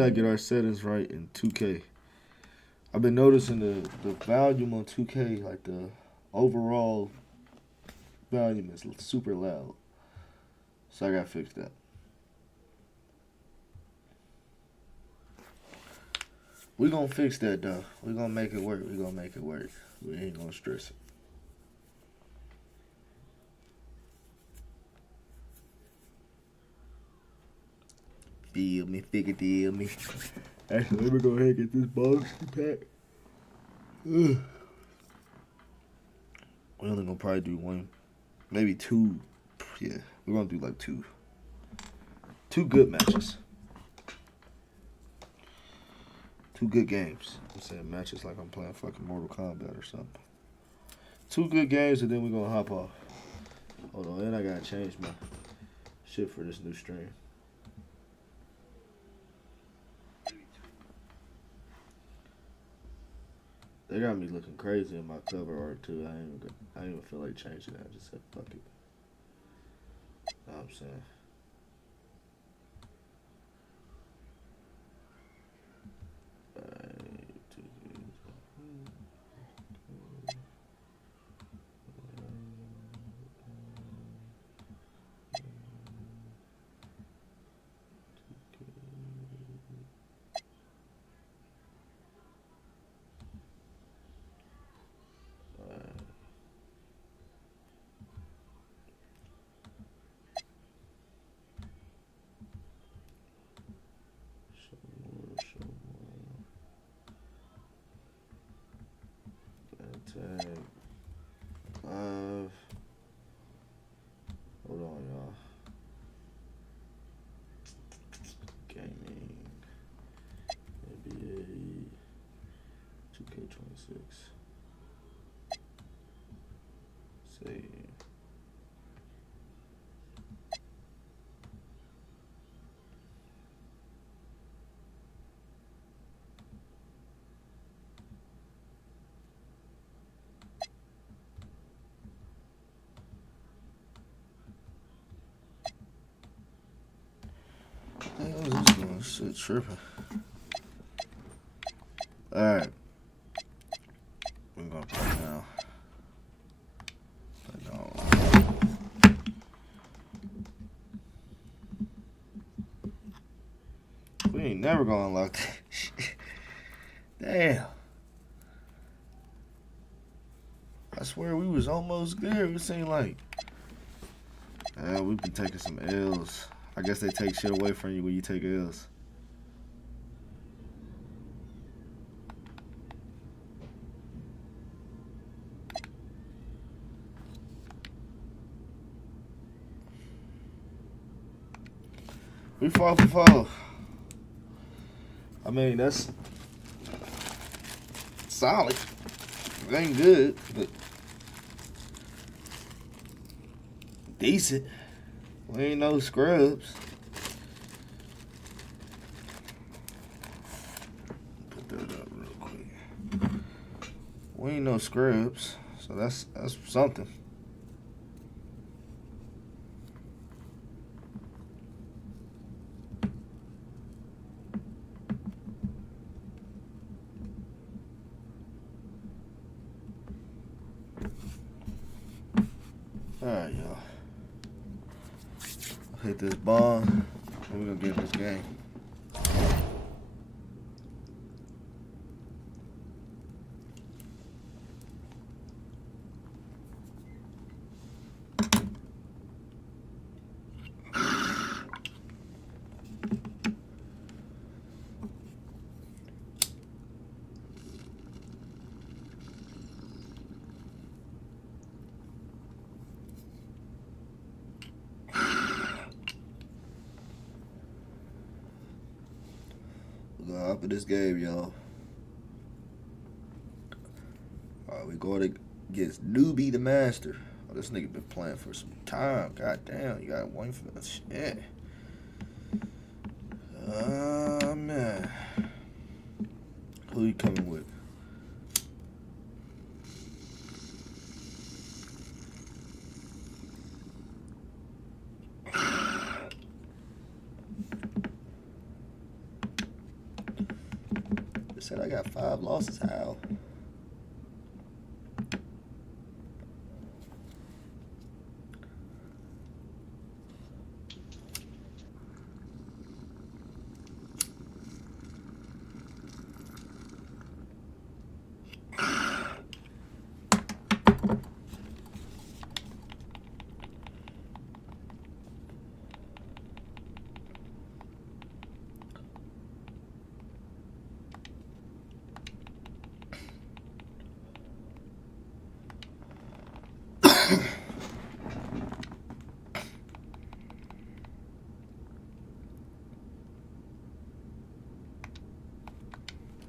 gotta get our settings right in 2K. I've been noticing the volume on 2K, like the overall volume is super loud. So I gotta fix that. We gonna fix that though. We gonna make it work. We gonna make it work. We ain't gonna stress it. Feel me, feel me. Actually, let me go ahead and get this box pack. We only gonna probably do one, maybe two. Yeah, we're gonna do like two good matches. 2 good games. I'm saying matches like I'm playing fucking Mortal Kombat or something. 2 good games and then we're gonna hop off. Hold on, and I gotta change my shit for this new stream. They got me looking crazy in my cover art too. I ain't even feel like changing that. I just said fuck it. Know what I'm saying? Tag. Hold on, y'all. Gaming. NBA. 2k26. Save. What the hell is this doing? Shit tripping. Alright. We're gonna play now. We ain't never gonna unlock that shit. Damn. I swear we was almost there. It seemed like. We've been taking some L's. I guess they take shit away from you when you take L's. We fall for fall. I mean, that's solid. It ain't good, but decent. We ain't no scrubs. Put that up real quick. We ain't no scrubs, so that's something. Alright, y'all. Hit this ball, and we're gonna get this game. We're gonna hop in this game, y'all. Alright, we going against Newbie the Master. Oh, this nigga been playing for some time. God damn, you got one for that shit. Man. Who you coming with? It said I got 5 losses. How?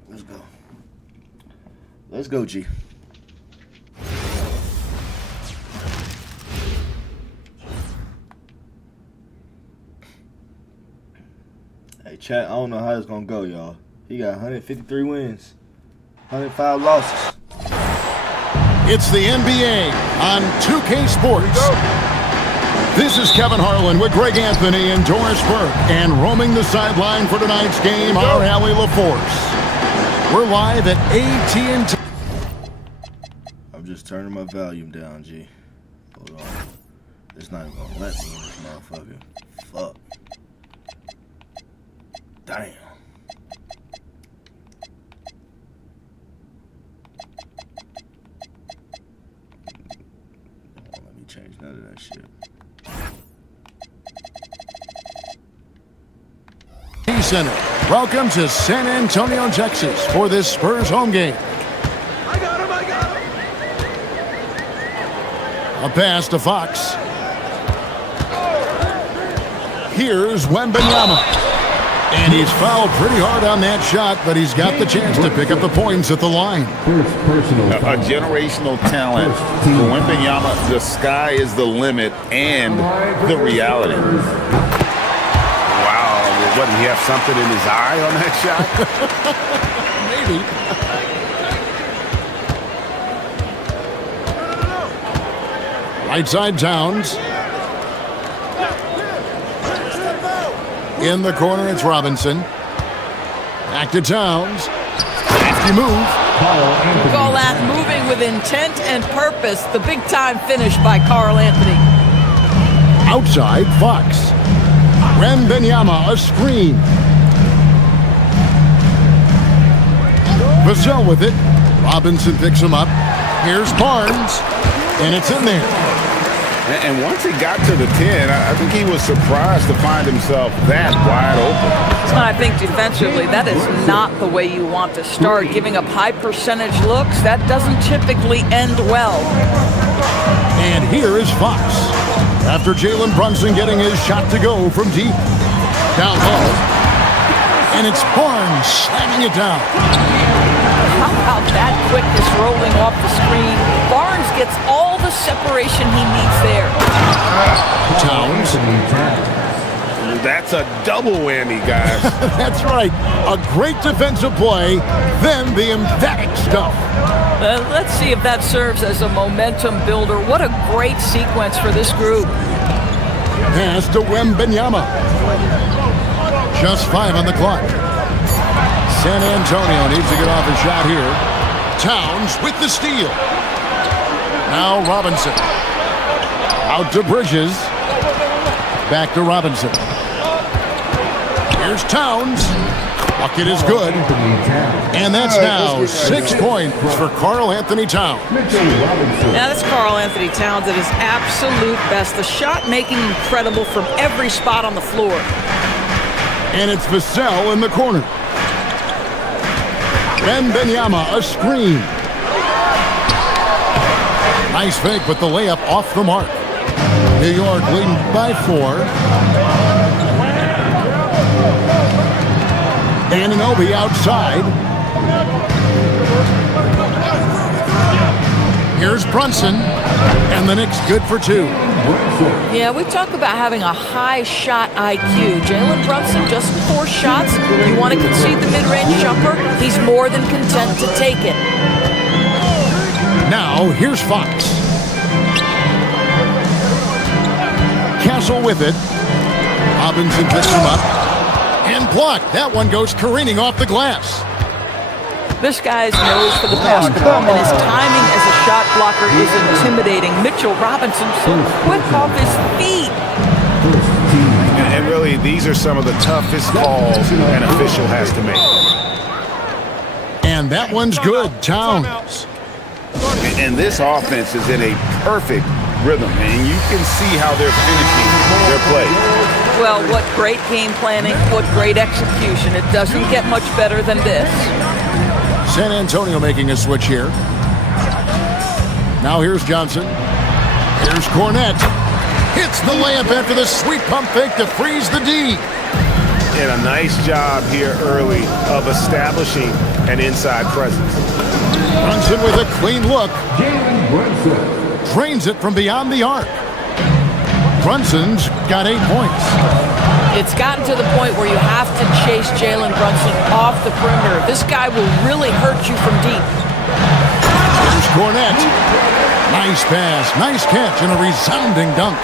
Let's go. Let's go, G. Hey, chat, I don't know how it's going to go, y'all. He got 153 wins, 105 losses. It's the NBA on 2K Sports. This is Kevin Harlan with Greg Anthony and Doris Burke. And roaming the sideline for tonight's game, our Allie LaForce. We're live at AT&T. I'm just turning my volume down, G. Hold on. It's not even going to let me in this motherfucker. Fuck. Damn. Let me change none of that shit. Center. Welcome to San Antonio, Texas for this Spurs home game. I got him. A pass to Fox. Here's Wembanyama. And he's fouled pretty hard on that shot, but he's got the chance to pick up the points at the line. A generational talent. For Wembanyama, the sky is the limit and the reality. What, did he have something in his eye on that shot? Maybe. Right side Towns. In the corner, it's Robinson. Back to Towns. Nasty move. We call that moving with intent and purpose. The big-time finish by Karl Anthony. Outside, Fox. Wembanyama, a screen. Vassell with it. Robinson picks him up. Here's Barnes. And it's in there. And once he got to the 10, I think he was surprised to find himself that wide open. So I think defensively, that is not the way you want to start. Giving up high percentage looks, that doesn't typically end well. And here is Fox. After Jalen Brunson getting his shot to go from deep. Down low. And it's Barnes slamming it down. How about that quickness rolling off the screen? Barnes gets all the separation he needs there. Towns. That's a double whammy, guys. That's right. A great defensive play, then the emphatic stuff. Let's see if that serves as a momentum builder. What a great sequence for this group. Pass to Wembanyama. Just 5 on the clock. San Antonio needs to get off a shot here. Towns with the steal. Now Robinson. Out to Bridges. Back to Robinson. Here's Towns. Bucket is good. And that's now 6 points for Karl Anthony Towns. Now that's Karl Anthony Towns at his absolute best. The shot making incredible from every spot on the floor. And it's Vassell in the corner. Wembanyama, a screen. Nice fake, but the layup off the mark. New York leading by 4. Anunoby outside. Here's Brunson, and the Knicks good for 2. Yeah, we talk about having a high shot IQ. Jalen Brunson just 4 shots. You want to concede the mid-range jumper, he's more than content to take it. Now, here's Fox. Castle with it. Robinson picks him up. And blocked. That one goes careening off the glass. This guy's nose for the basketball, and his timing as a shot blocker is intimidating. Mitchell Robinson so quick off his feet. And really, these are some of the toughest calls an official has to make. And that one's good. Towns. And this offense is in a perfect rhythm, and you can see how they're finishing their play. Well, what great game planning, what great execution. It doesn't get much better than this. San Antonio making a switch here. Now here's Johnson. Here's Cornette. Hits the layup after the sweet pump fake to freeze the D. And a nice job here early of establishing an inside presence. Brunson with a clean look. Drains it from beyond the arc. Brunson's got 8 points. It's gotten to the point where you have to chase Jalen Brunson off the perimeter. This guy will really hurt you from deep. Here's Cornette. Nice pass, nice catch, and a resounding dunk.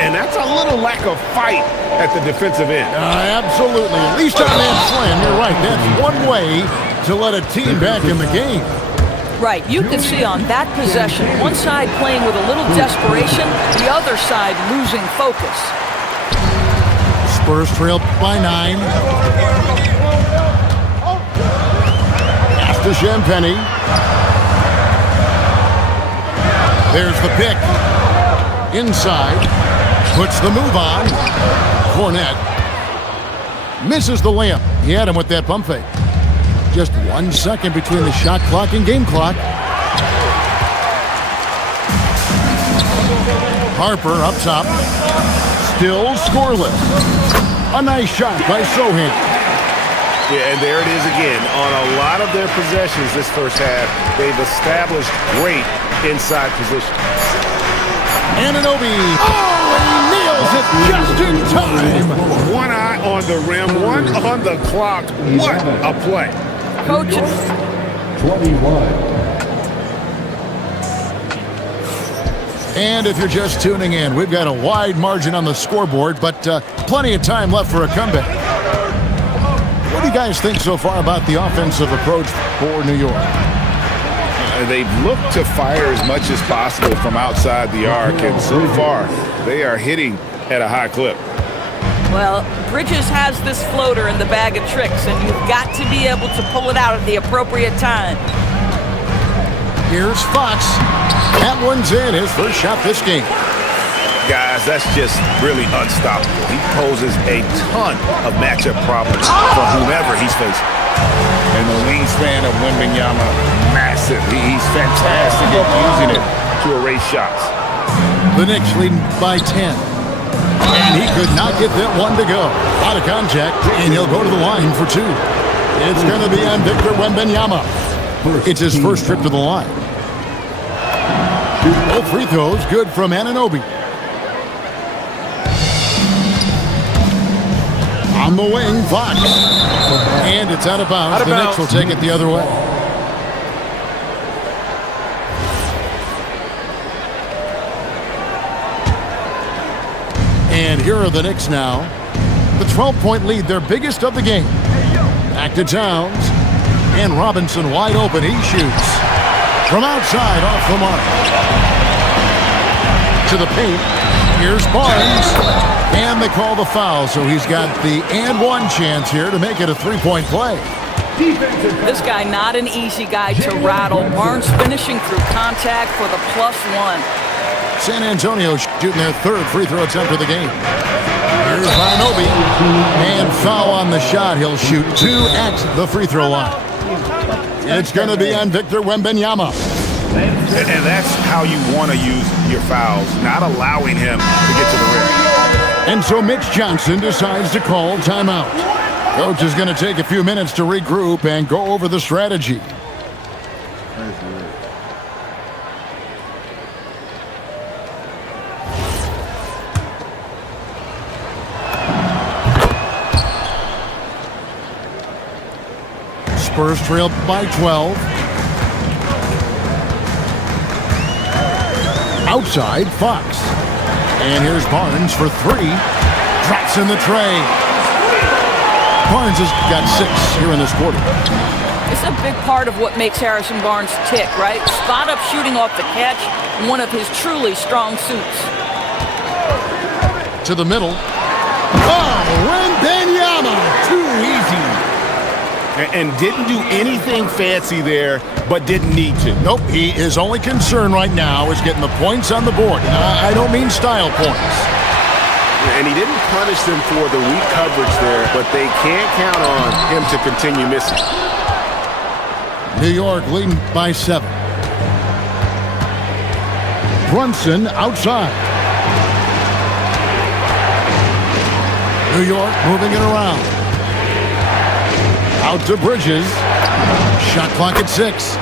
And that's a little lack of fight at the defensive end. Absolutely. At least on that slam, you're right. That's one way to let a team back in the game. Right, you can see on that possession, one side playing with a little desperation, the other side losing focus. Spurs trail by 9. Pass to Champagny. There's the pick. Inside. Puts the move on. Cornette. Misses the layup. He had him with that pump fake. Just 1 second between the shot clock and game clock. Harper up top. Still scoreless. A nice shot by Sohan. Yeah, and there it is again. On a lot of their possessions this first half, they've established great inside position. Anunoby. Oh, and he nails it just in time. One eye on the rim, one on the clock. What a play. Coaches. 21. And if you're just tuning in, we've got a wide margin on the scoreboard, but plenty of time left for a comeback. What do you guys think so far about the offensive approach for New York? They've looked to fire as much as possible from outside the arc, and so far they are hitting at a high clip. Well, Bridges has this floater in the bag of tricks, and you've got to be able to pull it out at the appropriate time. Here's Fox. That one's in, his first shot this game. Guys, that's just really unstoppable. He poses a ton of matchup problems for whomever he's facing. And the wingspan of Wembanyama, massive. He's fantastic at using it to erase shots. The Knicks leading by 10. And he could not get that one to go. Out of contact, and he'll go to the line for 2. It's going to be on Victor Wembanyama. It's his first trip to the line. Both free throws good from Anunoby. On the wing, Fox. And it's out of bounds. The Knicks will take it the other way. And here are the Knicks now. The 12-point lead, their biggest of the game. Back to Towns. And Robinson wide open. He shoots. From outside, off the mark. To the paint. Here's Barnes. And they call the foul, so he's got the and one chance here to make it a 3-point play. This guy not an easy guy to rattle. Barnes finishing through contact for the +1. San Antonio shooting their 3rd free throw attempt of the game. Here's Anunoby. And foul on the shot. He'll shoot 2 at the free throw line. It's going to be on Victor Wembanyama. And that's how you want to use your fouls, not allowing him to get to the rim. And so Mitch Johnson decides to call timeout. Coach is going to take a few minutes to regroup and go over the strategy. Spurs trail by 12. Outside, Fox. And here's Barnes for 3. Drops in the tray. Barnes has got 6 here in this quarter. It's a big part of what makes Harrison Barnes tick, right? Spot-up shooting off the catch, one of his truly strong suits. To the middle. Oh, Wembanyama, too easy. And didn't do anything fancy there, but didn't need to. Nope, his only concern right now is getting the points on the board. I don't mean style points. And he didn't punish them for the weak coverage there, but they can't count on him to continue missing. New York leading by 7. Brunson outside. New York moving it around. Out to Bridges. Shot clock at 6.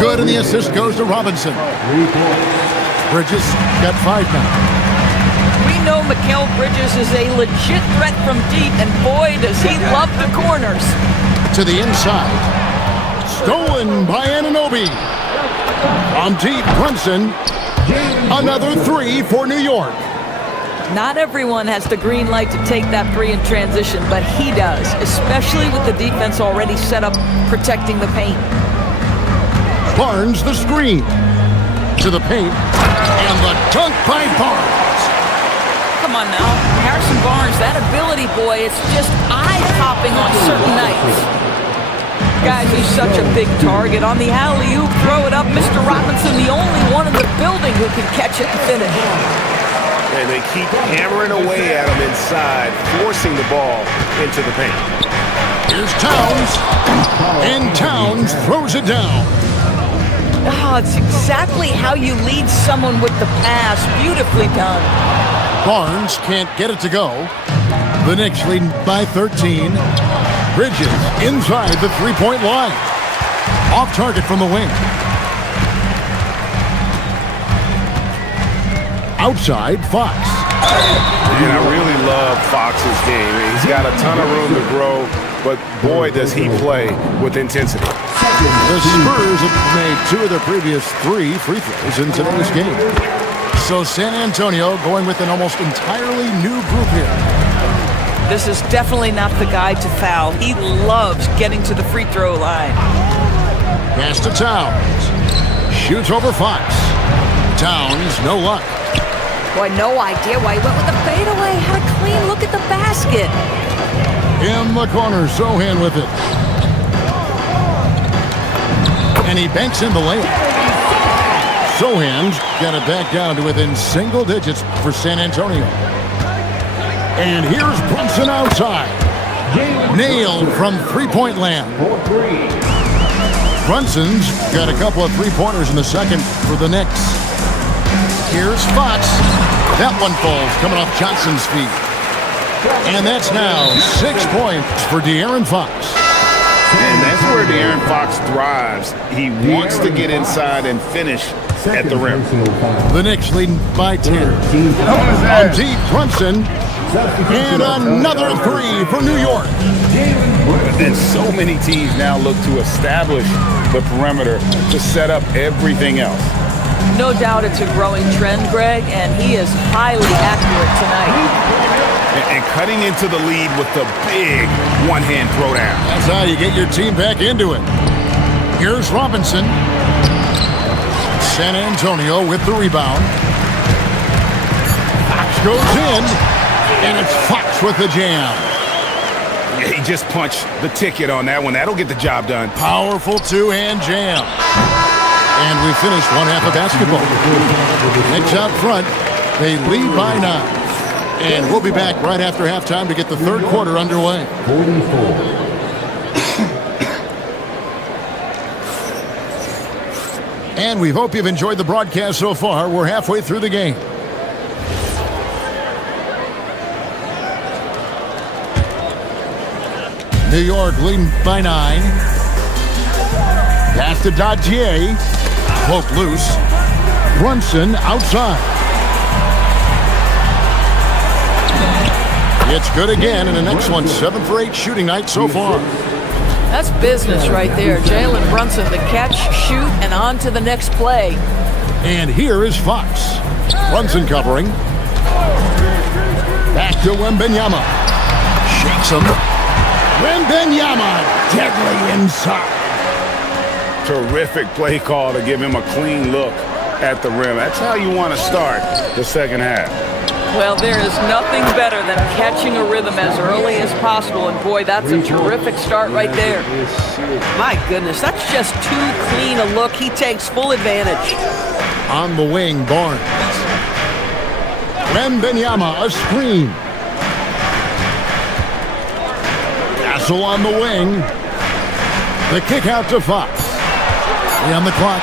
Good, and the assist goes to Robinson. Bridges got 5 now. We know Mikal Bridges is a legit threat from deep, and boy, does he love the corners. To the inside. Stolen by Anunoby. On deep, Brunson. Another 3 for New York. Not everyone has the green light to take that 3 in transition, but he does, especially with the defense already set up protecting the paint. Barnes the screen. To the paint. And the dunk by Barnes. Come on now. Harrison Barnes, that ability, boy, it's just eye-popping on certain nights. Guys, he's such a big target. On the alley-oop, throw it up. Mr. Robinson, the only one in the building who can catch it and finish. And they keep hammering away at him inside, forcing the ball into the paint. Here's Towns. And Towns throws it down. Oh, it's exactly how you lead someone with the pass. Beautifully done. Barnes can't get it to go. The Knicks leading by 13. Bridges inside the three-point line. Off target from the wing. Outside, Fox. And I really love Fox's game. He's got a ton of room to grow, but boy, does he play with intensity. The Spurs have made 2 of their previous 3 free throws in today's game. So San Antonio going with an almost entirely new group here. This is definitely not the guy to foul. He loves getting to the free throw line. Pass to Towns. Shoots over Fox. Towns, no luck. Boy, no idea why he went with the fadeaway. Had a clean look at the basket. In the corner, Sohan with it. And he banks in the layup. Sohan's got it back down to within single digits for San Antonio. And here's Brunson outside. Nailed from three-point land. Brunson's got a couple of three-pointers in the second for the Knicks. Here's Fox. That one falls coming off Johnson's feet. And that's now 6 points for De'Aaron Fox. And that's where De'Aaron Fox thrives. He wants to get inside and finish at the rim. The Knicks leading by 10. On deep, Brunson. And another 3 for New York. And so many teams now look to establish the perimeter to set up everything else. No doubt it's a growing trend, Greg, and he is highly accurate tonight. And cutting into the lead with the big one-hand throwdown. That's how you get your team back into it. Here's Robinson. San Antonio with the rebound. Fox goes in, and it's Fox with the jam. Yeah, he just punched the ticket on that one. That'll get the job done. Powerful two-hand jam. And we finished one half of basketball. Knicks out front. They lead by 9. And we'll be back right after halftime to get the third quarter underway. 44. And we hope you've enjoyed the broadcast so far. We're halfway through the game. New York leading by 9. Pass to Dadier. Poke loose. Brunson outside. It's good again, and an excellent 7 for 8 shooting night so far. That's business right there. Jalen Brunson, the catch, shoot, and on to the next play. And here is Fox. Brunson covering. Back to Wembanyama. Shakes him. Wembanyama deadly inside. Terrific play call to give him a clean look at the rim. That's how you want to start the second half. Well, there is nothing better than catching a rhythm as early as possible, and boy, that's a terrific start right there. My goodness, that's just too clean a look. He takes full advantage. On the wing, Barnes. Wembanyama, a screen. Castle on the wing. The kick out to Fox. 3 on the clock.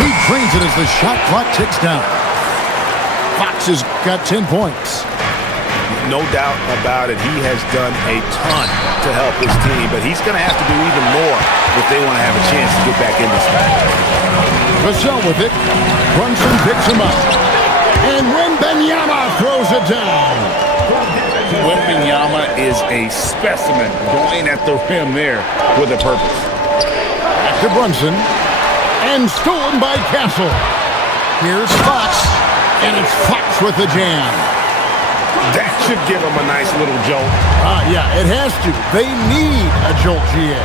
He drains it as the shot clock ticks down. Fox has got 10 points. No doubt about it. He has done a ton to help his team, but he's going to have to do even more if they want to have a chance to get back in this game. Vassell with it. Brunson picks him up. And Wembanyama throws it down. Wembanyama is a specimen going at the rim there with a purpose. Back to Brunson. And stolen by Castle. Here's Fox. And it's Fox with the jam. That should give him a nice little jolt. Yeah, it has to. They need a jolt, GA.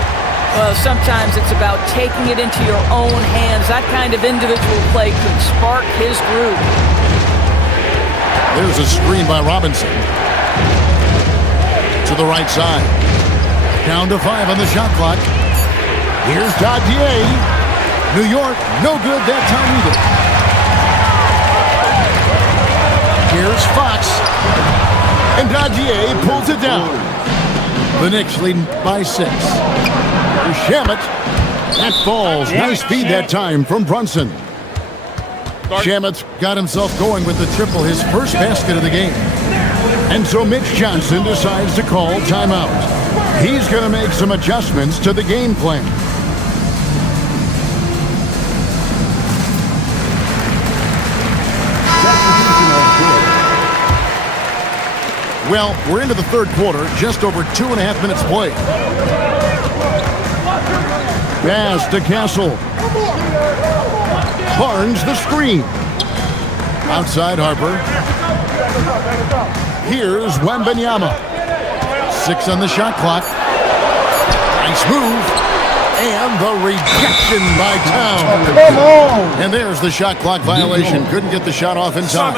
Well, sometimes it's about taking it into your own hands. That kind of individual play could spark his groove. There's a screen by Robinson. To the right side. Down to 5 on the shot clock. Here's Dadier. New York, no good that time either. Here's Fox. And Dadier pulls it down. The Knicks leading by 6. Shamet. That falls. Nice speed that time from Brunson. Shamet's got himself going with the triple, his first basket of the game. And so Mitch Johnson decides to call timeout. He's going to make some adjustments to the game plan. Well, we're into the third quarter, just over 2.5 minutes played. Pass to Castle. Barnes the screen. Outside Harper. Here's Wembanyama. 6 on the shot clock. Nice move. And the rejection by Towns. Come on! And there's the shot clock violation. Couldn't get the shot off in time.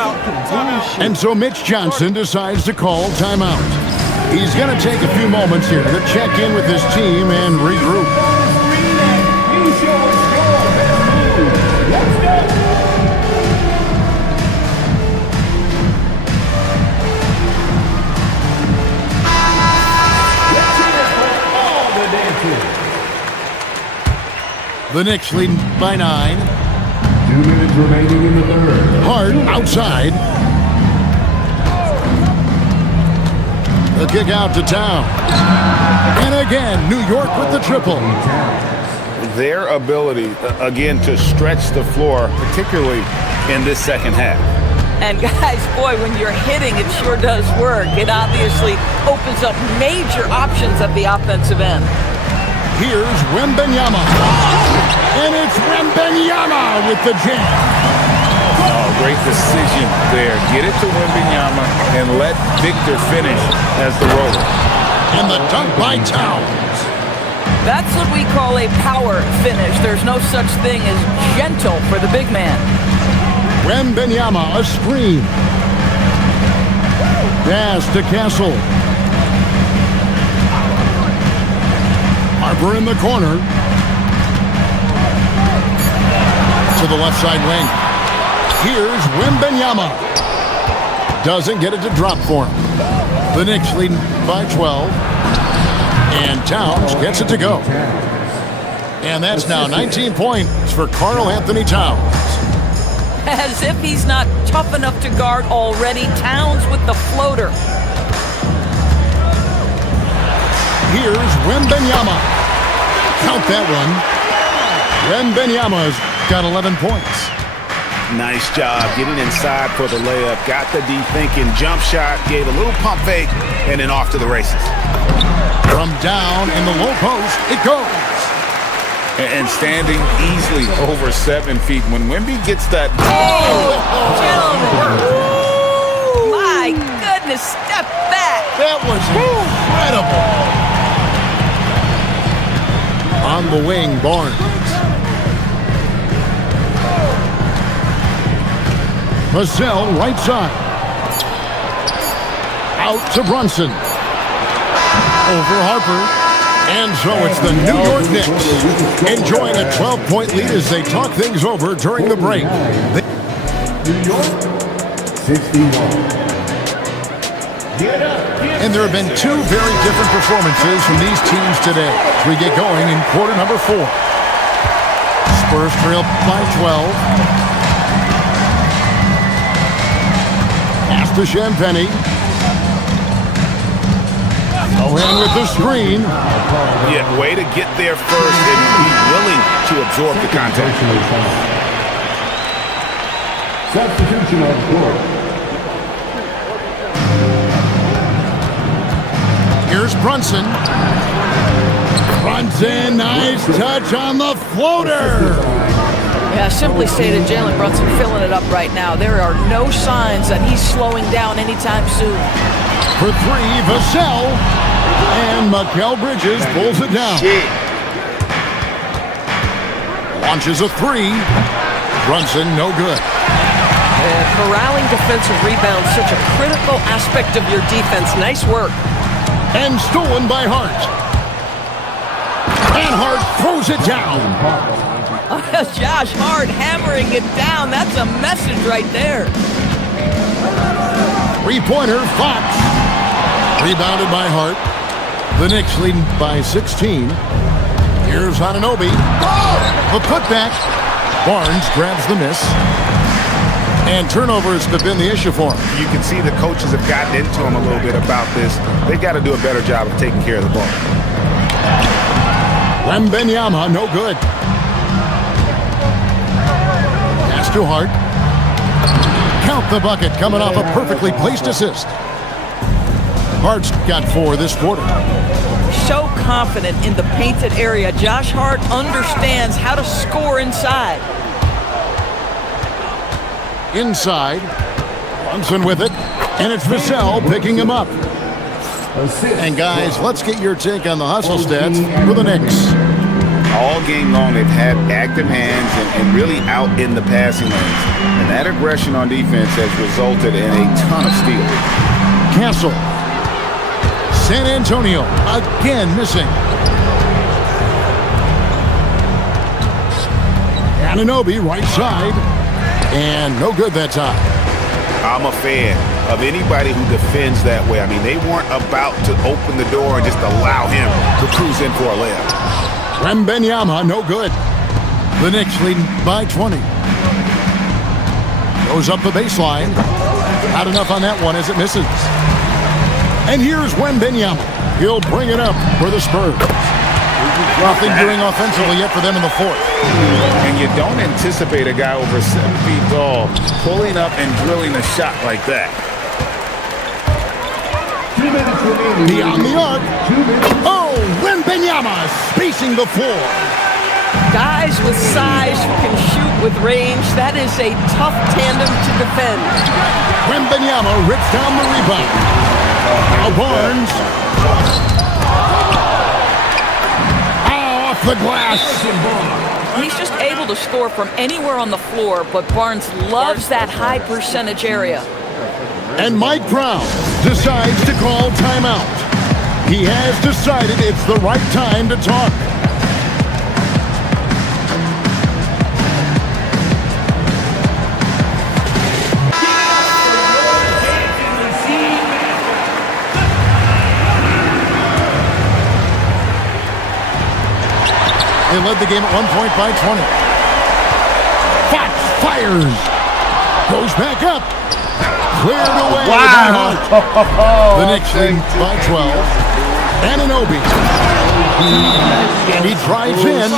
And so Mitch Johnson decides to call timeout. He's going to take a few moments here to check in with his team and regroup. The Knicks leading by 9. 2 minutes remaining in the third. Hart outside. The kick out to Towns. And again, New York with the triple. Their ability, again, to stretch the floor, particularly in this second half. And guys, boy, when you're hitting, it sure does work. It obviously opens up major options at the offensive end. Here's Wembanyama. And it's Wembanyama with the jam. Oh, great decision there. Get it to Wembanyama and let Victor finish as the roller. And the dunk by Towns. That's what we call a power finish. There's no such thing as gentle for the big man. Wembanyama, a screen. Pass to Castle. Harper in the corner. To the left side wing. Here's Wembanyama. Doesn't get it to drop for him. The Knicks leading by 12. And Towns gets it to go. And that's now 19 points for Karl Anthony Towns. As if he's not tough enough to guard already. Towns with the floater. Here's Wembanyama. Count that one. Wembanyama's got 11 points. Nice job getting inside for the layup. Got the deep thinking jump shot, gave a little pump fake, and then off to the races. From down in the low post, it goes. And standing easily over 7 feet. When Wemby gets that... Gentlemen. My goodness, step back. That was incredible. On the wing, Barnes. Vassell, right side. Out to Brunson. Over Harper. And so it's the New York Knicks enjoying a 12-point lead as they talk things over during the break. New York, 61. And there have been two very different performances from these teams today as we get going in quarter number 4. Spurs trail by 12. Pass to Champagny. Owen with the screen. Yeah, way to get there first and be willing to absorb the contact. Substitution on court. Here's Brunson. Brunson, nice touch on the floater. Yeah, simply stated, Jalen Brunson filling it up right now. There are no signs that he's slowing down anytime soon. For 3, Vassell. And Mikal Bridges pulls it down. Launches a 3. Brunson, no good. Corralling defensive rebounds, such a critical aspect of your defense. Nice work. And stolen by Hart. And Hart throws it down. Josh Hart hammering it down. That's a message right there. 3-pointer, Fox. Rebounded by Hart. The Knicks leading by 16. Here's Anunoby. The putback. Barnes grabs the miss. And turnovers have been the issue for him. You can see the coaches have gotten into him a little bit about this. They've got to do a better job of taking care of the ball. Wembanyama, no good. Pass to Hart. Count the bucket, coming off a perfectly placed assist. Hart's got 4 this quarter. So confident in the painted area. Josh Hart understands how to score inside. Inside. Brunson with it. And it's Vassell picking him up. And guys, let's get your take on the hustle stats for the Knicks. All game long, they've had active hands and really out in the passing lanes. And that aggression on defense has resulted in a ton of steals. Castle. San Antonio again missing. Anunoby right side. And no good that time. I'm a fan of anybody who defends that way. I mean, they weren't about to open the door and just allow him to cruise in for a layup. Wembanyama, no good. The Knicks leading by 20. Goes up the baseline. Not enough on that one as it misses. And here's Wembanyama. He'll bring it up for the Spurs. Nothing doing offensively yet for them in the 4th. And you don't anticipate a guy over 7 feet tall pulling up and drilling a shot like that. 2 minutes remaining. Beyond the arc. 2 minutes. Oh, Wembanyama spacing the floor. Guys with size who can shoot with range. That is a tough tandem to defend. Wembanyama rips down the rebound. Now Barnes. Off the glass. He's just able to score from anywhere on the floor, but Barnes loves that high percentage area. And Mike Brown decides to call timeout. He has decided it's the right time to talk. They led the game at 1 point by 20. Fox fires. Goes back up. Cleared away by Hart. The Knicks lead by 12. Anunoby. And he drives in.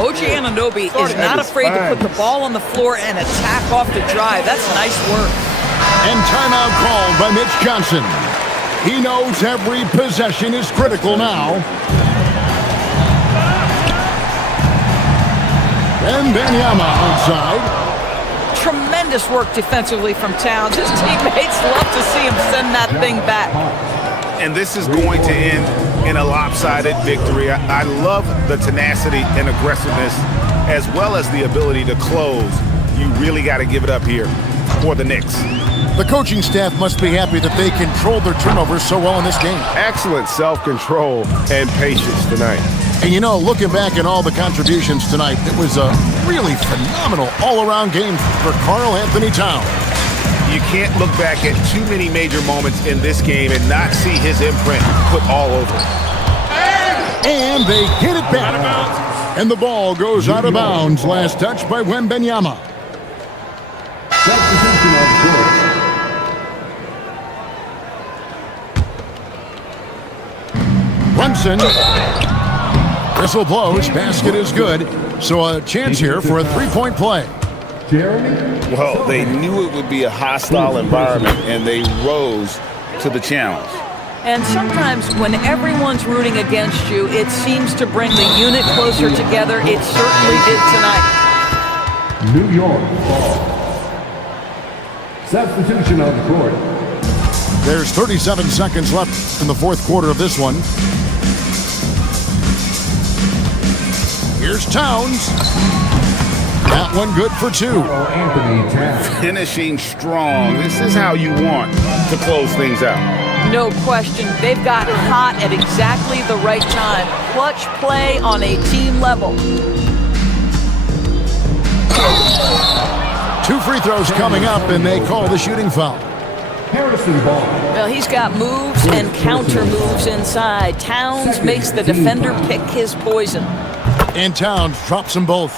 OG Anunoby is not afraid to put the ball on the floor and attack off the drive. That's nice work. And timeout called by Mitch Johnson. He knows every possession is critical now. And Wembanyama outside. Tremendous work defensively from Towns. His teammates love to see him send that thing back. And this is going to end in a lopsided victory. I love the tenacity and aggressiveness as well as the ability to close. You really got to give it up here for the Knicks. The coaching staff must be happy that they controlled their turnovers so well in this game. Excellent self-control and patience tonight. And you know, looking back at all the contributions tonight, it was a really phenomenal all-around game for Karl Anthony Towns. You can't look back at too many major moments in this game and not see his imprint put all over it. And they get it back. And the ball goes out of bounds. Last touch by Wembanyama. Substitution on the court. Brunson. Whistle blows. Basket is good. So a chance here for a three-point play. Jeremy. Well, they knew it would be a hostile environment, and they rose to the challenge. And sometimes when everyone's rooting against you, it seems to bring the unit closer together. It certainly did tonight. New York ball. Substitution on the court. There's 37 seconds left in the fourth quarter of this one. Here's Towns. That one good for two. Anthony Towns. Finishing strong. This is how you want to close things out. No question. They've got hot at exactly the right time. Clutch play on a team level. Two free throws coming up, and they call the shooting foul. Harrison ball. Well, he's got moves and counter moves inside. Towns makes the defender pick his poison. And Towns drops them both.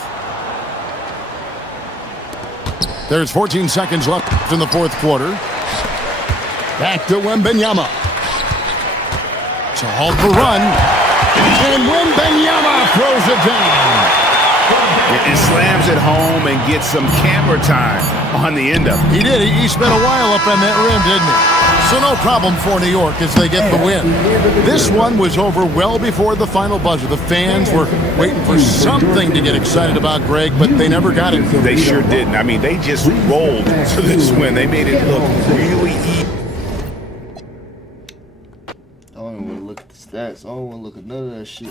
There's 14 seconds left in the fourth quarter. Back to Wembanyama. To halt the run. And Wembanyama throws it down. And slams it home and gets some camera time on the end of it. He did. He spent a while up on that rim, didn't he? So no problem for New York as they get the win. This one was over well before the final buzzer. The fans were waiting for something to get excited about, Greg, but they never got it. They sure didn't. I mean, they just rolled to this win. They made it look really easy. I don't even want to look at the stats. I don't want to look at none of that shit.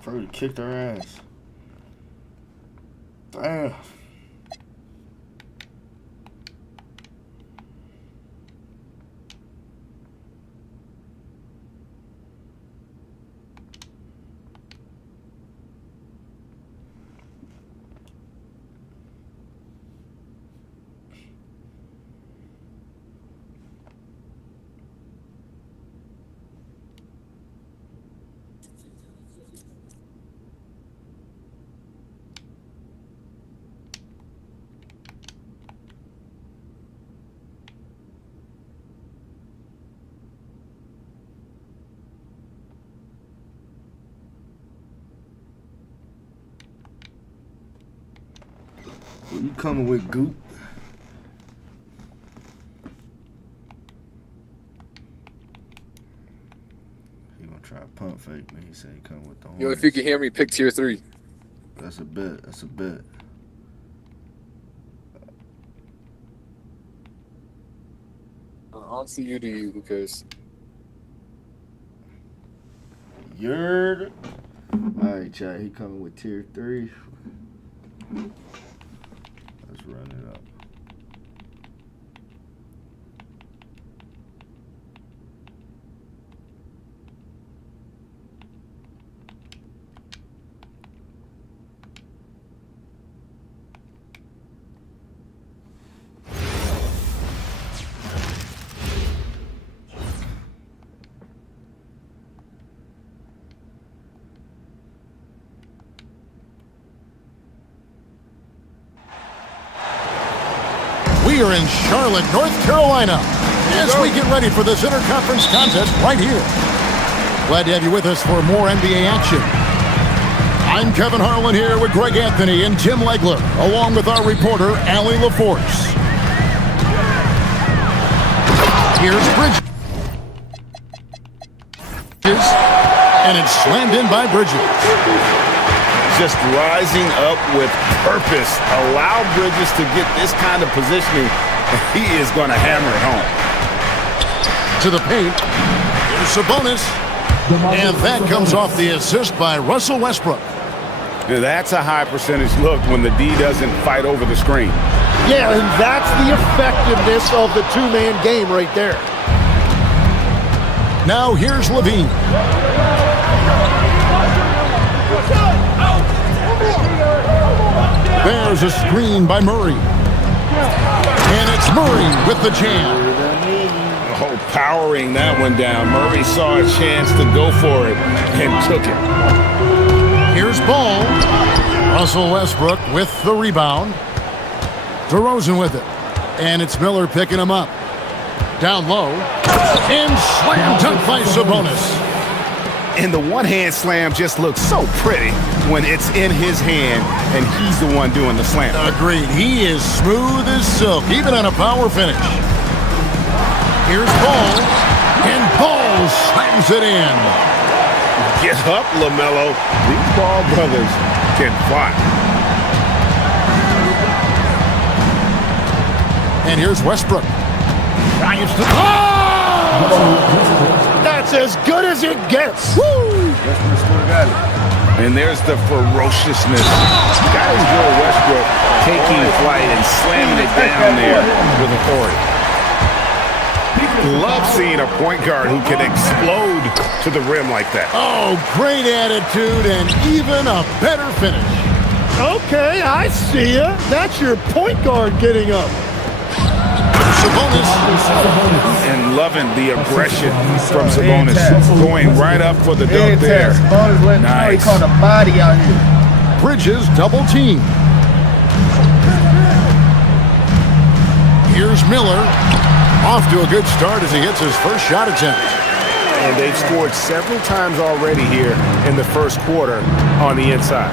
Further kicked their ass. Damn. You coming with Goop? He gonna try to pump fake me. He said he coming with the Hornets. Yo, if you can hear me, pick tier 3. That's a bet. That's a bet. I'll see you to you because Yerd. Alright, chat. He coming with tier 3. Let's run it up. We are in Charlotte, North Carolina, as we get ready for this interconference contest right here. Glad to have you with us for more NBA action. I'm Kevin Harlan here with Greg Anthony and Tim Legler, along with our reporter, Allie LaForce. Here's Bridges. And it's slammed in by Bridges. Just rising up with purpose. Allow Bridges to get this kind of positioning, and he is going to hammer it home. To the paint. Here's Sabonis. And that comes off the assist by Russell Westbrook. Now, that's a high percentage look when the D doesn't fight over the screen. Yeah, and that's the effectiveness of the two-man game right there. Now here's Levine. There's a screen by Murray. And it's Murray with the jam. Oh, powering that one down. Murray saw a chance to go for it and took it. Here's Ball. Russell Westbrook with the rebound. DeRozan with it. And it's Miller picking him up. Down low. And slam dunk by Sabonis. And the one-hand slam just looks so pretty when it's in his hand and he's the one doing the slam. Agreed. He is smooth as silk, even on a power finish. Here's Ball. And Ball slams it in. Get up, LaMelo. These Ball brothers can fly. And here's Westbrook. That's as good as it gets. Woo! And there's the ferociousness. Gotta enjoy Westbrook taking flight and slamming it down there with authority. Love seeing a point guard who can explode to the rim like that. Oh, great attitude and even a better finish. Okay, I see ya. That's your point guard getting up. Sabonis. And loving the aggression from Sabonis. Going right up for the dunk there. Nice. He caught a body out here. Bridges double team. Here's Miller. Off to a good start as he hits his first shot attempt. And they've scored several times already here in the first quarter on the inside.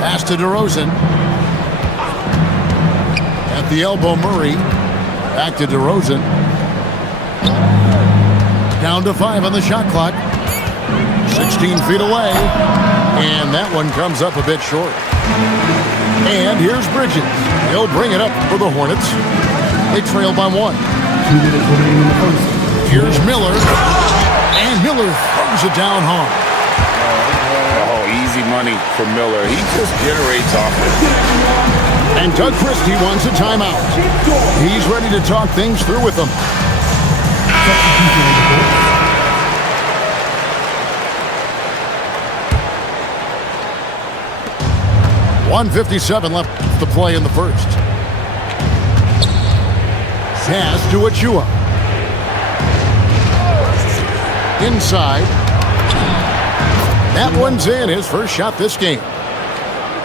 Pass to DeRozan. At the elbow, Murray. Back to DeRozan. Down to 5 on the shot clock. 16 feet away. And that one comes up a bit short. And here's Bridges. He'll bring it up for the Hornets. They trail by 1. 2 minutes remaining in the first. Here's Miller. And Miller throws it down hard. Oh, easy money for Miller. He just generates offense. And Doug Christie wants a timeout. He's ready to talk things through with them. 1:57 left to play in the first. Pass to Achua. Inside. That one's in. His first shot this game.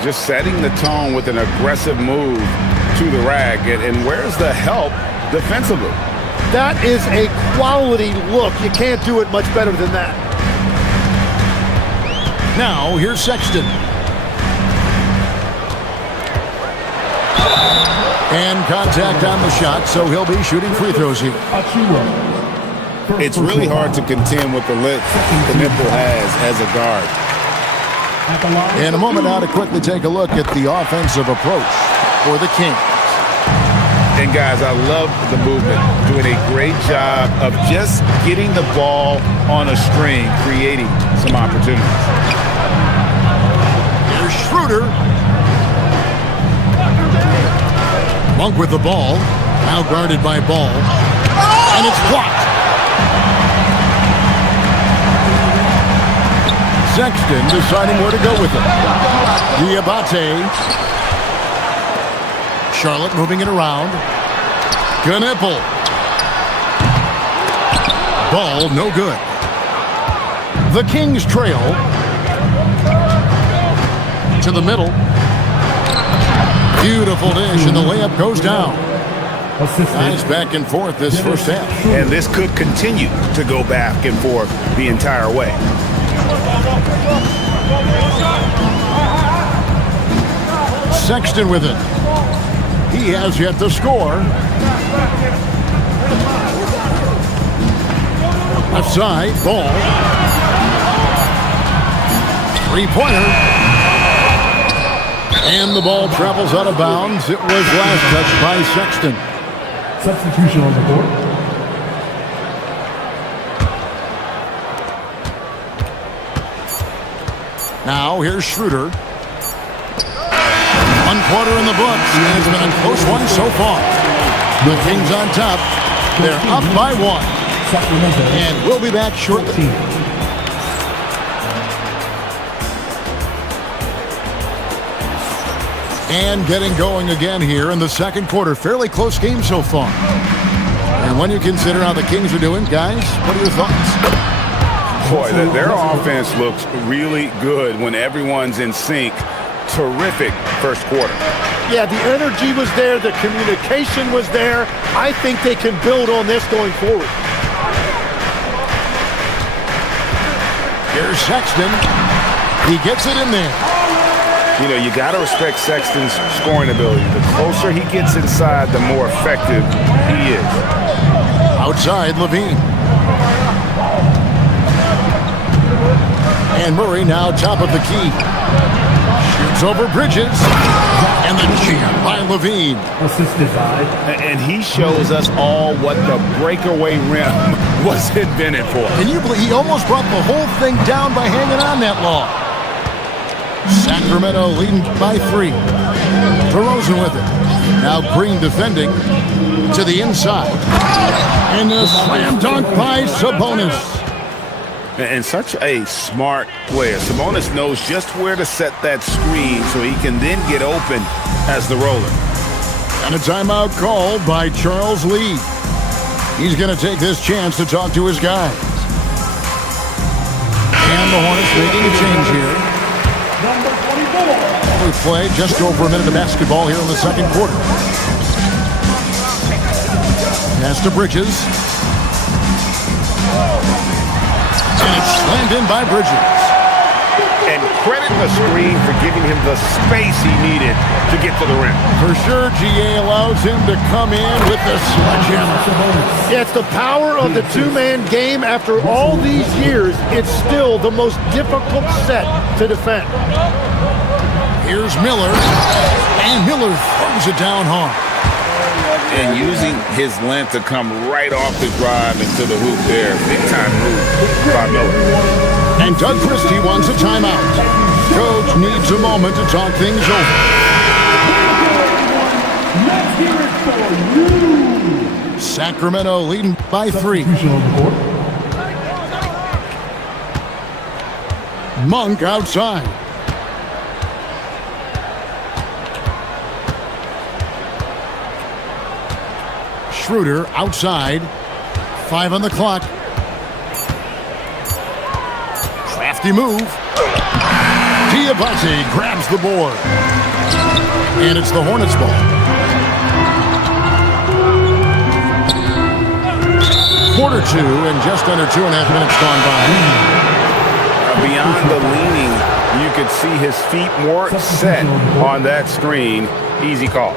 Just setting the tone with an aggressive move to the rack. And where's the help defensively? That is a quality look. You can't do it much better than that. Now, here's Sexton. And contact on the shot, so he'll be shooting free throws here. It's really hard to contend with the length the nipple has as a guard. In a moment now to quickly take a look at the offensive approach for the Kings. And guys, I love the movement. Doing a great job of just getting the ball on a string, creating some opportunities. Here's Schroeder. Monk with the ball. Now guarded by Ball. And it's blocked. Sexton deciding where to go with it. Diabate. Charlotte moving it around. Knipple. Ball no good. The Kings trail. To the middle. Beautiful dish, and the layup goes down. Nice back and forth this first half. And this could continue to go back and forth the entire way. Sexton with it. He has yet to score. Left side, Ball. Three-pointer. And the ball travels out of bounds. It was last touched by Sexton. Substitution on the court. Now here's Schroeder. One quarter in the books, and it's been a close one so far. The Kings on top. They're up by 1. And we'll be back shortly. And getting going again here in the second quarter. Fairly close game so far. And when you consider how the Kings are doing, guys, what are your thoughts? Boy, their offense looks really good when everyone's in sync. Terrific first quarter. Yeah, the energy was there. The communication was there. I think they can build on this going forward. Here's Sexton. He gets it in there. You know, you got to respect Sexton's scoring ability. The closer he gets inside, the more effective he is. Outside, Levine. And Murray now top of the key. Shoots over Bridges. And the jam by Levine. Assisted by. And he shows us all what the breakaway rim was invented for. Can you believe he almost brought the whole thing down by hanging on that long? Sacramento leading by 3. DeRozan with it. Now Green defending to the inside. And a slam dunk by Sabonis. And such a smart player. Sabonis knows just where to set that screen so he can then get open as the roller. And a timeout called by Charles Lee. He's going to take this chance to talk to his guys. And the Hornets making a change here. We play just over a minute of basketball here in the second quarter. Pass to Bridges. And it's slammed in by Bridges. And credit the screen for giving him the space he needed to get to the rim. For sure, GA allows him to come in with the sledgehammer. Yeah, it's the power of the two-man game. After all these years, it's still the most difficult set to defend. Here's Miller. And Miller throws it down hard. And using his length to come right off the drive into the hoop there. Big-time move by Miller. And Doug Christie wants a timeout. Coach needs a moment to talk things over. Let's hear it for you. Sacramento leading by 3. Monk outside. Schroeder outside. 5 on the clock. Crafty move. Diabate grabs the board. And it's the Hornets ball. Quarter 2 and just under 2.5 minutes gone by. Beyond the leaning, you could see his feet more set on that screen. Easy call.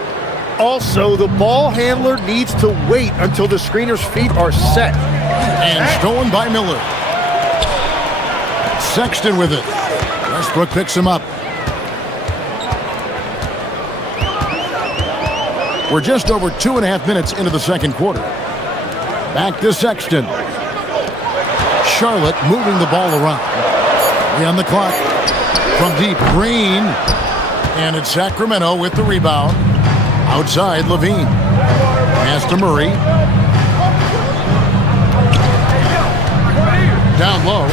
Also, the ball handler needs to wait until the screener's feet are set. And stolen by Miller. Sexton with it. Westbrook picks him up. We're just over 2.5 minutes into the second quarter. Back to Sexton. Charlotte moving the ball around. 3 on the clock. From deep, Green. And it's Sacramento with the rebound. Outside, Levine. Pass to Murray. Down low.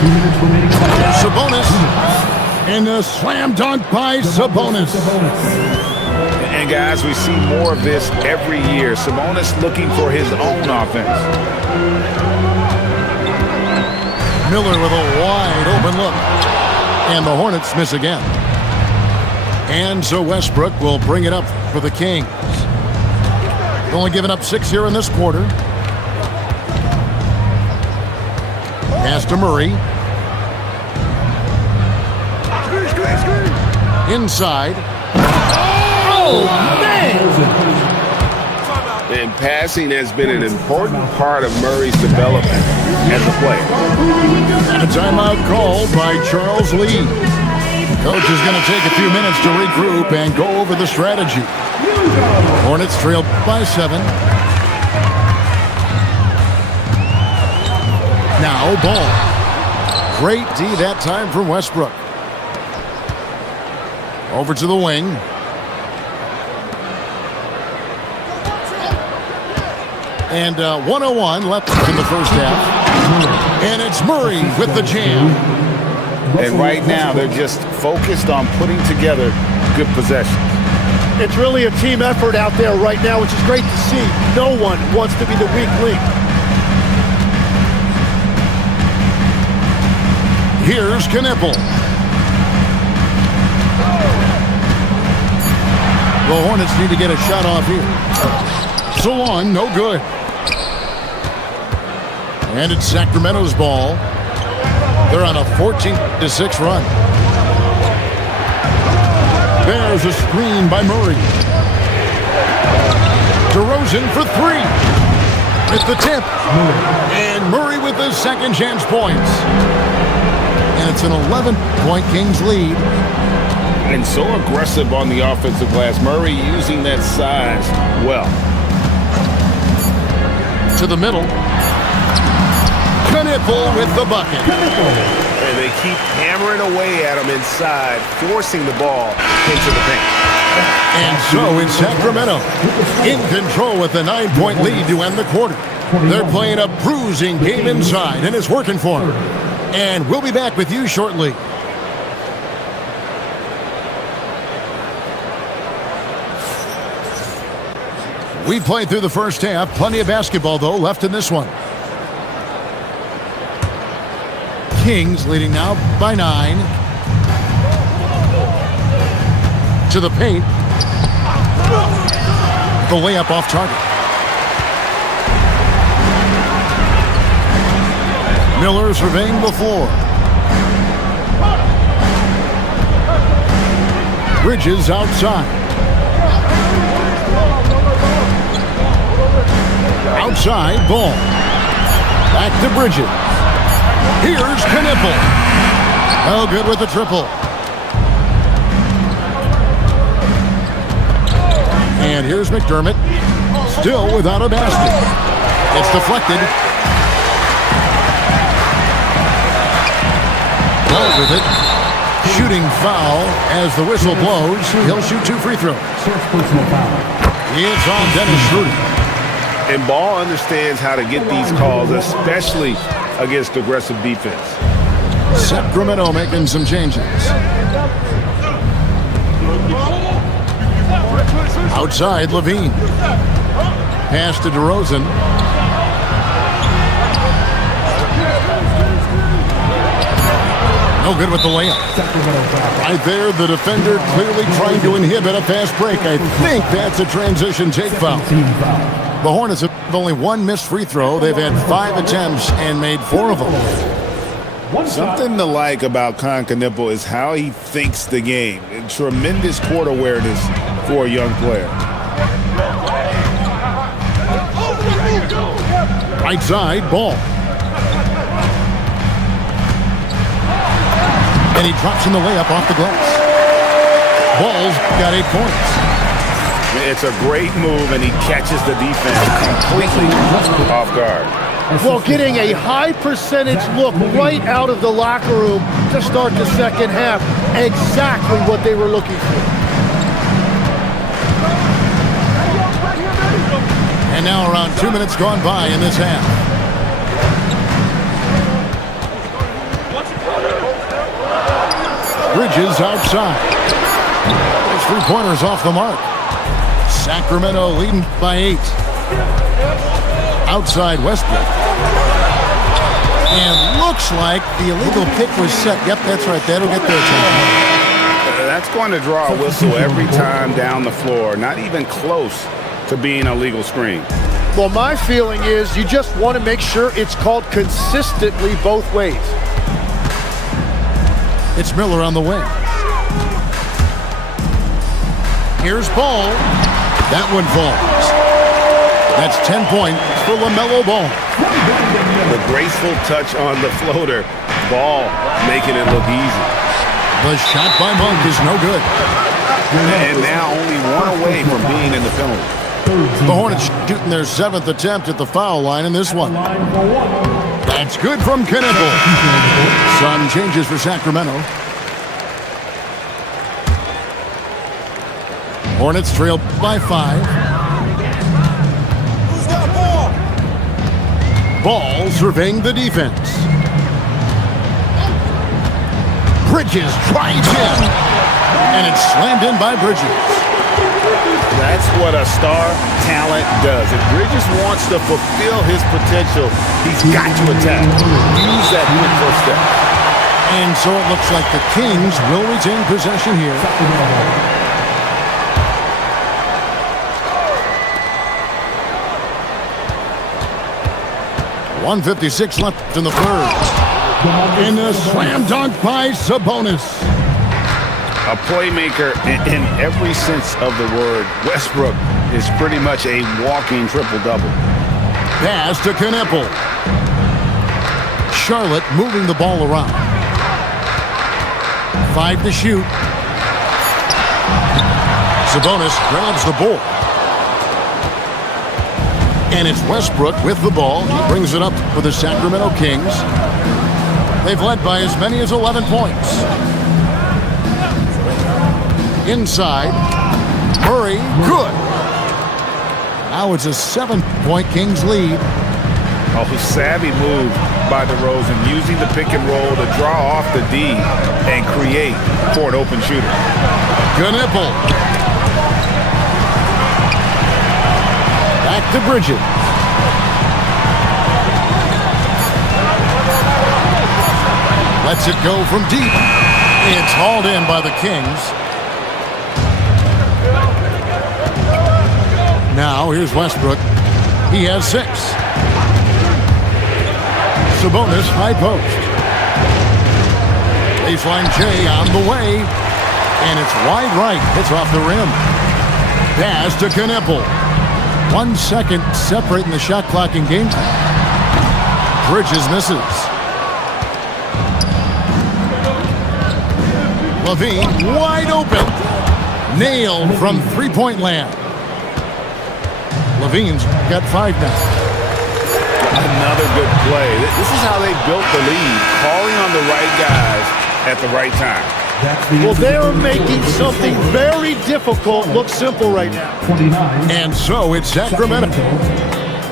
Sabonis. And a slam dunk by Sabonis. And guys, we see more of this every year. Sabonis looking for his own offense. Miller with a wide open look. And the Hornets miss again. And so Westbrook will bring it up for the Kings. Only given up 6 here in this quarter. Pass to Murray. Inside. Oh, man! And passing has been an important part of Murray's development as a player. And a timeout called by Charles Lee. Coach is going to take a few minutes to regroup and go over the strategy. Hornets trail by 7. Now ball. Great D that time from Westbrook. Over to the wing. And 1:01 left in the first half. And it's Murray with the jam. And right now, they're just focused on putting together good possessions. It's really a team effort out there right now, which is great to see. No one wants to be the weak link. Here's Knippel. The Hornets need to get a shot off here. Salon, no good. And it's Sacramento's ball. They're on a 14-6 run. There's a screen by Murray. DeRozan for three. It's the tip. And Murray with his second chance points. And it's an 11-point Kings lead. And so aggressive on the offensive glass. Murray using that size well. To the middle. Knippel with the bucket. And they keep hammering away at him inside, forcing the ball into the paint. And so it's Sacramento in control with a 9-point lead to end the quarter. They're playing a bruising game inside, and it's working for them. And we'll be back with you shortly. We played through the first half. Plenty of basketball, though, left in this one. Kings leading now by 9. To the paint. The layup off target. Miller surveying the floor. Bridges outside. Outside, ball. Back to Bridges. Here's Knippel. Oh, good with the triple. And here's McDermott. Still without a basket. It's deflected. Ball with it. Shooting foul as the whistle blows. He'll shoot 2 free throws. It's on Dennis Schroeder. And Ball understands how to get these calls, especially against aggressive defense. Sacramento making some changes. Outside, Levine. Pass to DeRozan. No good with the layup. Right there, the defender clearly trying to inhibit a fast break. I think that's a transition take foul. The Hornets have only one missed free throw. They've had 5 attempts and made 4 of them. Something to like about Knippel is how he thinks the game. Tremendous court awareness for a young player. Right side, ball. And he drops in the layup off the glass. Ball's got 8 points. It's a great move, and he catches the defense completely off guard. Well, getting a high percentage look right out of the locker room to start the second half. Exactly what they were looking for. And now around 2 minutes gone by in this half. Bridges outside. There's 3-pointers off the mark. Sacramento leading by 8. Outside Westbrook. And looks like the illegal pick was set. Yep, that's right. That'll get their attention. That's going to draw a whistle every time down the floor. Not even close to being a legal screen. Well, my feeling is you just want to make sure it's called consistently both ways. It's Miller on the wing. Here's Ball. That one falls. That's 10 points for LaMelo Ball. The graceful touch on the floater. Ball making it look easy. The shot by Monk is no good. And now only 1 away from being in the penalty. The Hornets shooting their 7th attempt at the foul line in this one. That's good from Knippel. Some changes for Sacramento. Hornets trail by 5. Ball surveying the defense. Bridges drives in, and it's slammed in by Bridges. That's what a star talent does. If Bridges wants to fulfill his potential, he's got to attack. Use that quick first step. And so it looks like the Kings will retain possession here. .156 left in the third. And a slam dunk by Sabonis. A playmaker in every sense of the word. Westbrook is pretty much a walking triple-double. Pass to Kneppel. Charlotte moving the ball around. 5 to shoot. Sabonis grabs the ball. And it's Westbrook with the ball. He brings it up for the Sacramento Kings. They've led by as many as 11 points. Inside. Murray, good. Now it's a 7-point Kings lead. Oh, savvy move by DeRozan, using the pick and roll to draw off the D and create for an open shooter. Kneppel. Back to Bridges. Lets it go from deep. It's hauled in by the Kings. Now here's Westbrook. He has 6. Sabonis high post. Baseline J on the way. And it's wide right. Hits off the rim. Pass to Kneppel. 1 second separating the shot clock in game time. Bridges misses. Levine wide open. Nailed from three-point land. Levine's got 5 now. Another good play. This is how they built the lead, calling on the right guys at the right time. Well, they're making something very difficult look simple right now. 29. And so it's Sacramento.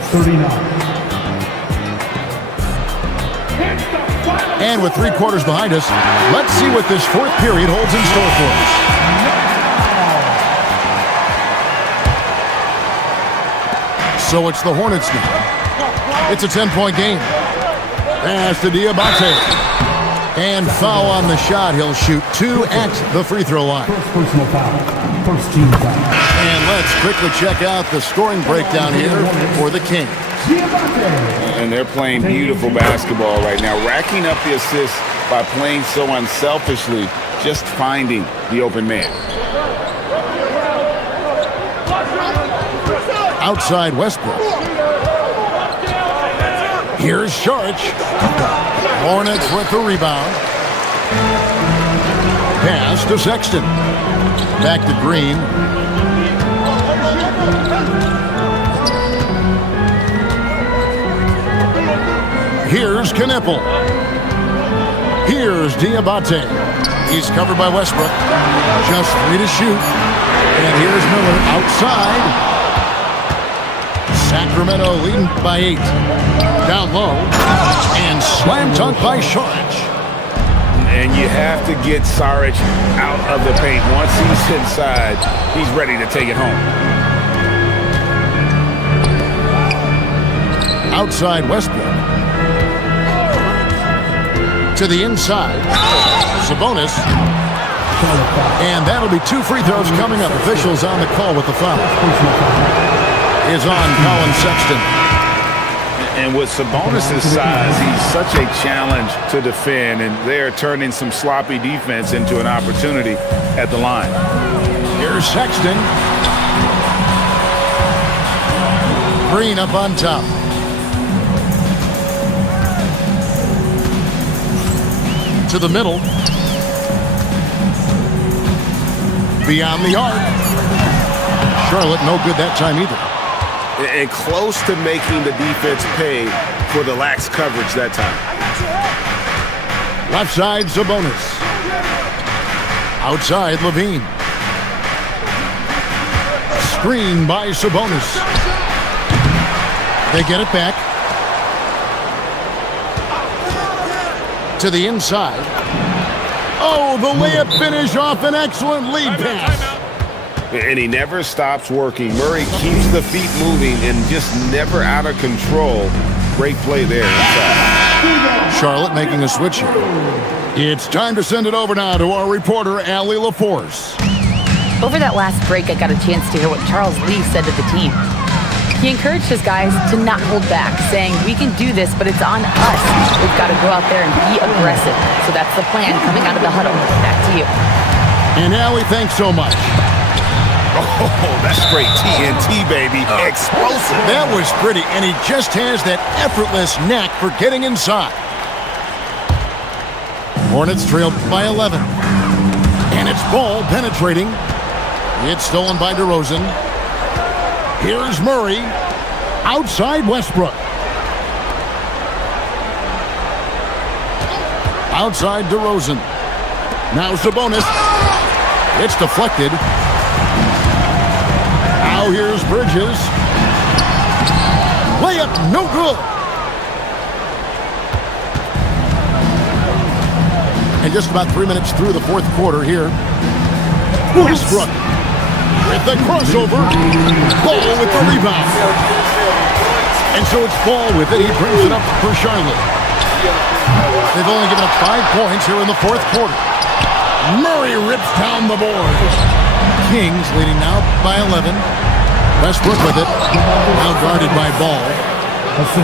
39. And with 3 quarters behind us, let's see what this 4th period holds in store for us. So it's the Hornets now. It's a 10-point game. Pass to Diabate. And foul on the shot. He'll shoot 2 at the free throw line. First personal foul. First team foul. And let's quickly check out the scoring breakdown here for the Kings. And they're playing beautiful basketball right now, racking up the assists by playing so unselfishly, just finding the open man. Outside Westbrook. Here's Saric. Hornets with the rebound. Pass to Sexton. Back to Green. Here's Kneppel. Here's Diabate. He's covered by Westbrook. Just 3 to shoot. And here's Miller outside. Sacramento leading by 8. Down low. And slam dunk by Saric. And you have to get Saric out of the paint. Once he's inside, he's ready to take it home. Outside Westbrook. To the inside. Sabonis. And that'll be 2 free throws coming up. Officials on the call with the foul. Is on Colin Sexton. And with Sabonis' size, he's such a challenge to defend, and they're turning some sloppy defense into an opportunity at the line. Here's Sexton. Green up on top. To the middle. Beyond the arc. Charlotte no good that time either. And close to making the defense pay for the lax coverage that time. Left side, Sabonis. Outside, Levine. screen by Sabonis. They get it back. To the inside. Oh, the layup finish off an excellent lead pass. And he never stops working. Murray keeps the feet moving and just never out of control. Great play there inside. Charlotte making a switch here. It's time to send it over now to our reporter, Allie LaForce. Over that last break, I got a chance to hear what Charles Lee said to the team. He encouraged his guys to not hold back, saying, we can do this, but it's on us. We've got to go out there and be aggressive. So that's the plan coming out of the huddle. Back to you. And Allie, thanks so much. Oh, that's straight TNT, baby. Explosive. That was pretty, and he just has that effortless knack for getting inside. Hornets trailed by 11. And it's ball penetrating. It's stolen by DeRozan. Here's Murray. Outside Westbrook. Outside DeRozan. Now Sabonis. It's deflected. Now here's Bridges. Layup, no good. And just about 3 minutes through the fourth quarter here. Westbrook with the crossover. Ball with the rebound. And so it's Ball with it. He brings it up for Charlotte. They've only given up 5 points here in the fourth quarter. Murray rips down the board. Kings leading now by 11. Westbrook with it. Now guarded by Ball.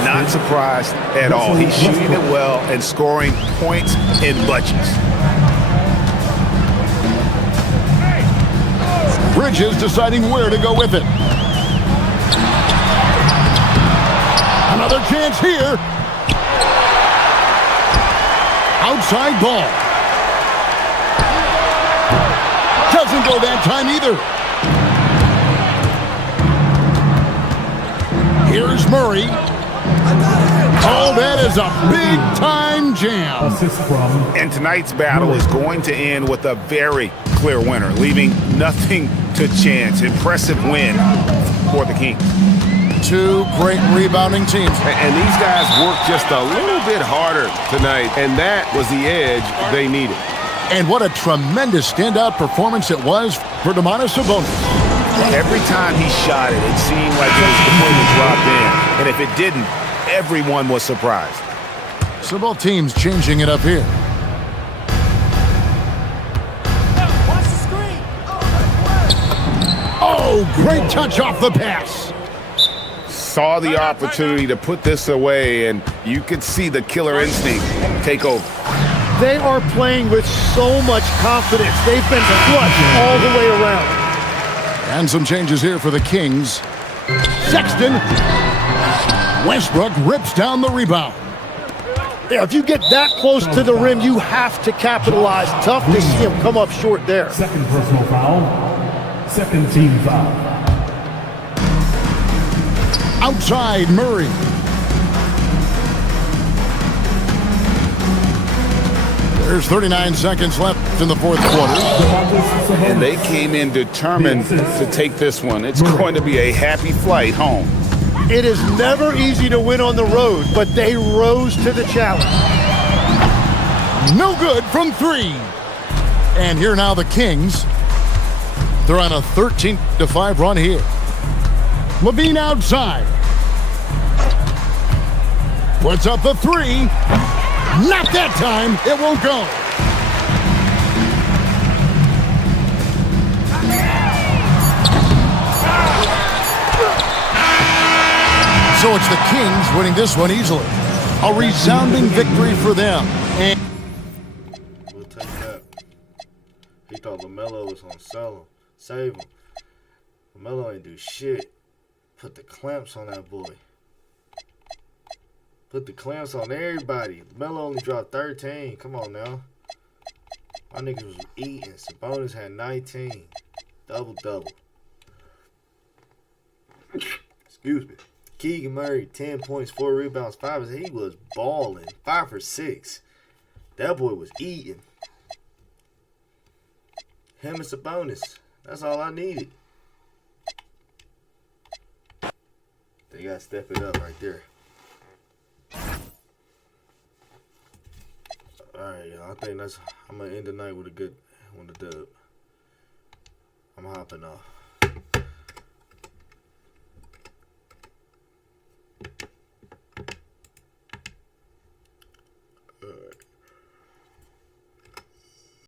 Not surprised at all. He's shooting it well and scoring points in bunches. Bridges deciding where to go with it. Another chance here. Outside Ball. Doesn't go that time either. Here's Murray. Oh, that is a big-time jam. And tonight's battle is going to end with a very clear winner, leaving nothing to chance. Impressive win for the Kings. Two great rebounding teams. And these guys worked just a little bit harder tonight, and that was the edge they needed. And what a tremendous standout performance it was for Domantas Sabonis. Every time he shot it, it seemed like it was going to drop in. And if it didn't, everyone was surprised. So both teams changing it up here. Oh, great touch off the pass. Saw the opportunity to put this away, and you could see the killer instinct take over. They are playing with so much confidence. They've been clutch all the way around. And some changes here for the Kings. Sexton. Westbrook rips down the rebound. Yeah, if you get that close to the rim, you have to capitalize. Tough to see him come up short there. Second personal foul. Second team foul. Outside Murray. There's 39 seconds left in the fourth quarter. And they came in determined to take this one. It's going to be a happy flight home. It is never easy to win on the road, but they rose to the challenge. No good from three. And here now the Kings. They're on a 13-5 run here. Levine outside. Puts up the three. Not that time. It won't go. So it's the Kings winning this one easily. A resounding victory for them. And we'll take that. He thought LaMelo was going to save him. LaMelo ain't do shit. Put the clamps on that boy. Put the clamps on everybody. LaMelo only dropped 13. Come on now. My niggas was eating. Sabonis had 19. Double-double. Excuse me. Keegan Murray, 10 points, 4 rebounds, 5 assists. He was balling. 5 for 6. That boy was eating. Him and Sabonis. That's all I needed. They gotta step it up right there. Alright, y'all. I think I'm gonna end the night with a dub. I'm hopping off.